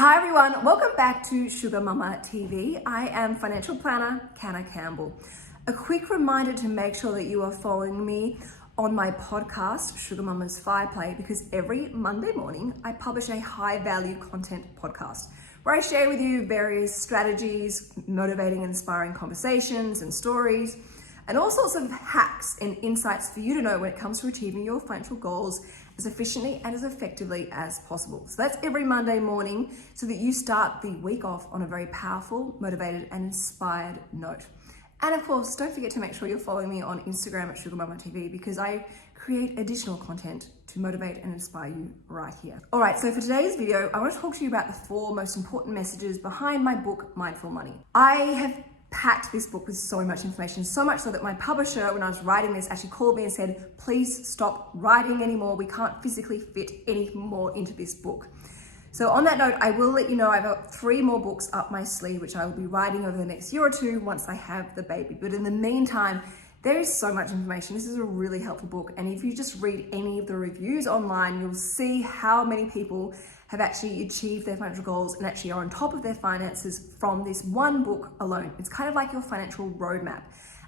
Hi everyone, welcome back to Sugar Mama TV. I am financial planner Canna Campbell. A quick reminder to make sure that you are following me on my podcast, Sugar Mama's FIREPLAY, because every Monday morning I publish a high value content podcast where I share with you various strategies, motivating and inspiring conversations and stories, and all sorts of hacks and insights for you to know when it comes to achieving your financial goals as efficiently and as effectively as possible. So that's every Monday morning so that you start the week off on a very powerful, motivated and inspired note. And of course, don't forget to make sure you're following me on Instagram at Sugar Mama TV because I create additional content to motivate and inspire you right here. All right, so for today's video, I want to talk to you about the 4 most important messages behind my book, Mindful Money. I have packed this book with so much information, so much so that my publisher, when I was writing this, actually called me and said, please stop writing anymore. We can't physically fit any more into this book. So on that note, I will let you know I've got 3 more books up my sleeve, which I will be writing over the next year or 2 once I have the baby. But in the meantime, there is so much information. This is a really helpful book. And if you just read any of the reviews online, you'll see how many people have actually achieved their financial goals and actually are on top of their finances from this one book alone. It's kind of like your financial roadmap.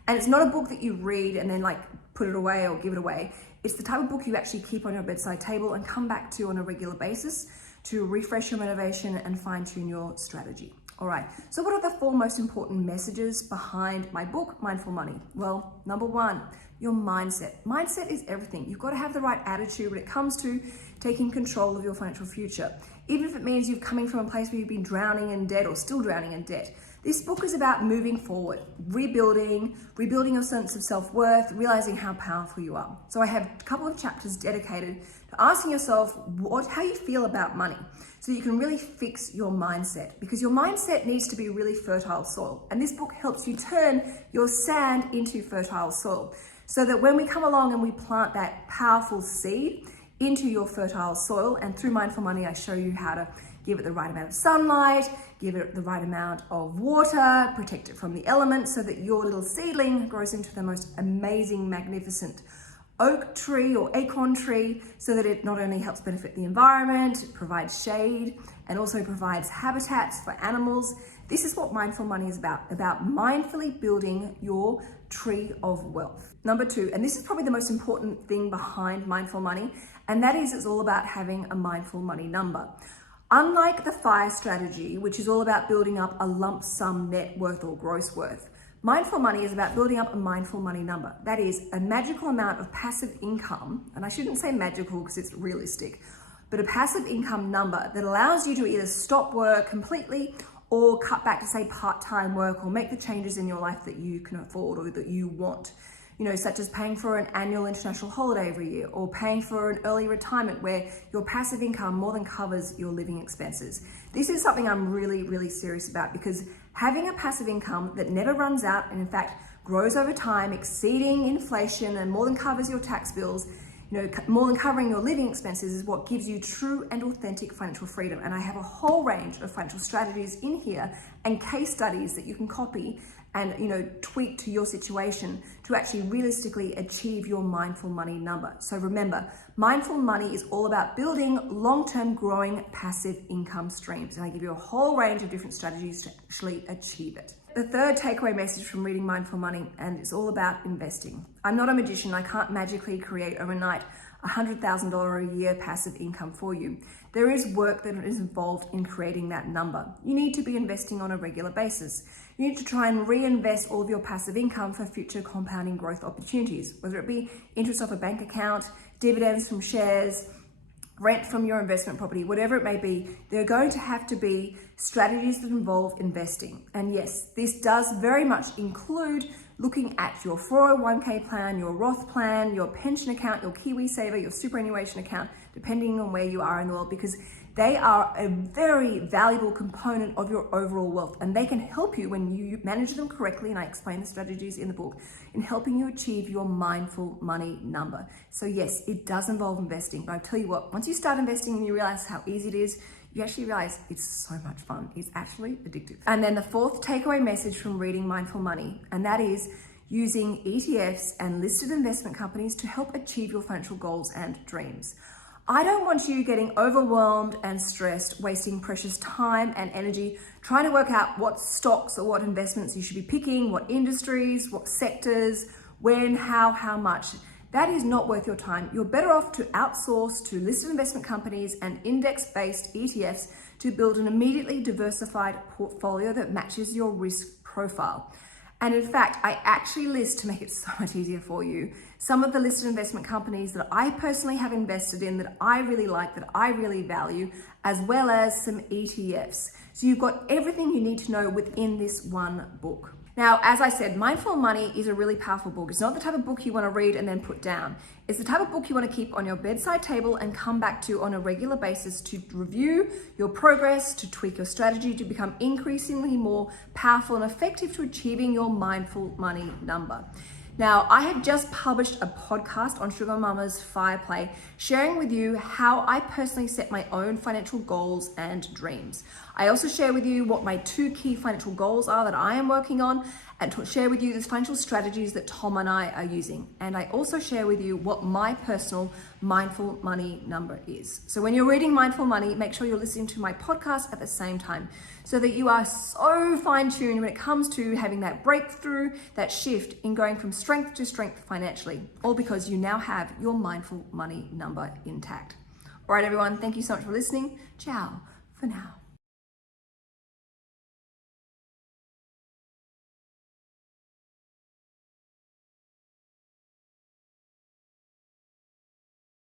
And it's not a book that you read and then like put it away or give it away. It's the type of book you actually keep on your bedside table and come back to on a regular basis to refresh your motivation and fine tune your strategy. All right, so what are the 4 most important messages behind my book, Mindful Money? Well, number 1, your mindset. Mindset is everything. You've got to have the right attitude when it comes to taking control of your financial future. Even if it means you're coming from a place where you've been drowning in debt or still drowning in debt. This book is about moving forward, rebuilding your sense of self-worth, realizing how powerful you are. So I have a couple of chapters dedicated to asking yourself how you feel about money so you can really fix your mindset, because your mindset needs to be really fertile soil. And this book helps you turn your sand into fertile soil so that when we come along and we plant that powerful seed into your fertile soil, and through Mindful Money, I show you how to give it the right amount of sunlight, give it the right amount of water, protect it from the elements so that your little seedling grows into the most amazing, magnificent oak tree or acorn tree, so that it not only helps benefit the environment, provides shade, and also provides habitats for animals. This is what Mindful Money is about mindfully building your tree of wealth. Number 2, and this is probably the most important thing behind Mindful Money, and that is it's all about having a mindful money number. Unlike the FIRE strategy, which is all about building up a lump sum net worth or gross worth, Mindful Money is about building up a mindful money number. That is a magical amount of passive income, and I shouldn't say magical because it's realistic, but a passive income number that allows you to either stop work completely or cut back to say part-time work or make the changes in your life that you can afford or that you want. You know, such as paying for an annual international holiday every year or paying for an early retirement where your passive income more than covers your living expenses. This is something I'm really, really serious about, because having a passive income that never runs out and in fact grows over time, exceeding inflation and more than covers your tax bills, more than covering your living expenses, is what gives you true and authentic financial freedom. And I have a whole range of financial strategies in here and case studies that you can copy and tweak to your situation to actually realistically achieve your mindful money number. So remember, mindful money is all about building long-term growing passive income streams. And I give you a whole range of different strategies to actually achieve it. The 3rd takeaway message from reading Mindful Money, and it's all about investing. I'm not a magician. I can't magically create overnight $100,000 a year passive income for you. There is work that is involved in creating that number. You need to be investing on a regular basis. You need to try and reinvest all of your passive income for future compounding growth opportunities, whether it be interest off a bank account, dividends from shares, rent from your investment property, whatever it may be. There are going to have to be strategies that involve investing. And yes, this does very much include looking at your 401k plan, your Roth plan, your pension account, your KiwiSaver, your superannuation account, depending on where you are in the world, because they are a very valuable component of your overall wealth, and they can help you when you manage them correctly, and I explain the strategies in the book, in helping you achieve your mindful money number. So yes, it does involve investing, but I tell you what, once you start investing and you realize how easy it is, you actually realize it's so much fun. It's actually addictive. And then the 4th takeaway message from reading Mindful Money, and that is using ETFs and listed investment companies to help achieve your financial goals and dreams. I don't want you getting overwhelmed and stressed, wasting precious time and energy trying to work out what stocks or what investments you should be picking, what industries, what sectors, when, how much. That is not worth your time. You're better off to outsource to listed investment companies and index-based ETFs to build an immediately diversified portfolio that matches your risk profile. And in fact, I actually list, to make it so much easier for you, some of the listed investment companies that I personally have invested in that I really like, that I really value, as well as some ETFs. So you've got everything you need to know within this one book. Now, as I said, Mindful Money is a really powerful book. It's not the type of book you want to read and then put down. It's the type of book you want to keep on your bedside table and come back to on a regular basis to review your progress, to tweak your strategy, to become increasingly more powerful and effective to achieving your mindful money number. Now, I have just published a podcast on SUGARMAMMA'S FIREPLAY, sharing with you how I personally set my own financial goals and dreams. I also share with you what my 2 key financial goals are that I am working on, and to share with you the financial strategies that Tom and I are using. And I also share with you what my personal mindful money number is. So when you're reading Mindful Money, make sure you're listening to my podcast at the same time so that you are so fine-tuned when it comes to having that breakthrough, that shift in going from strength to strength financially, all because you now have your mindful money number intact. All right, everyone, thank you so much for listening. Ciao for now.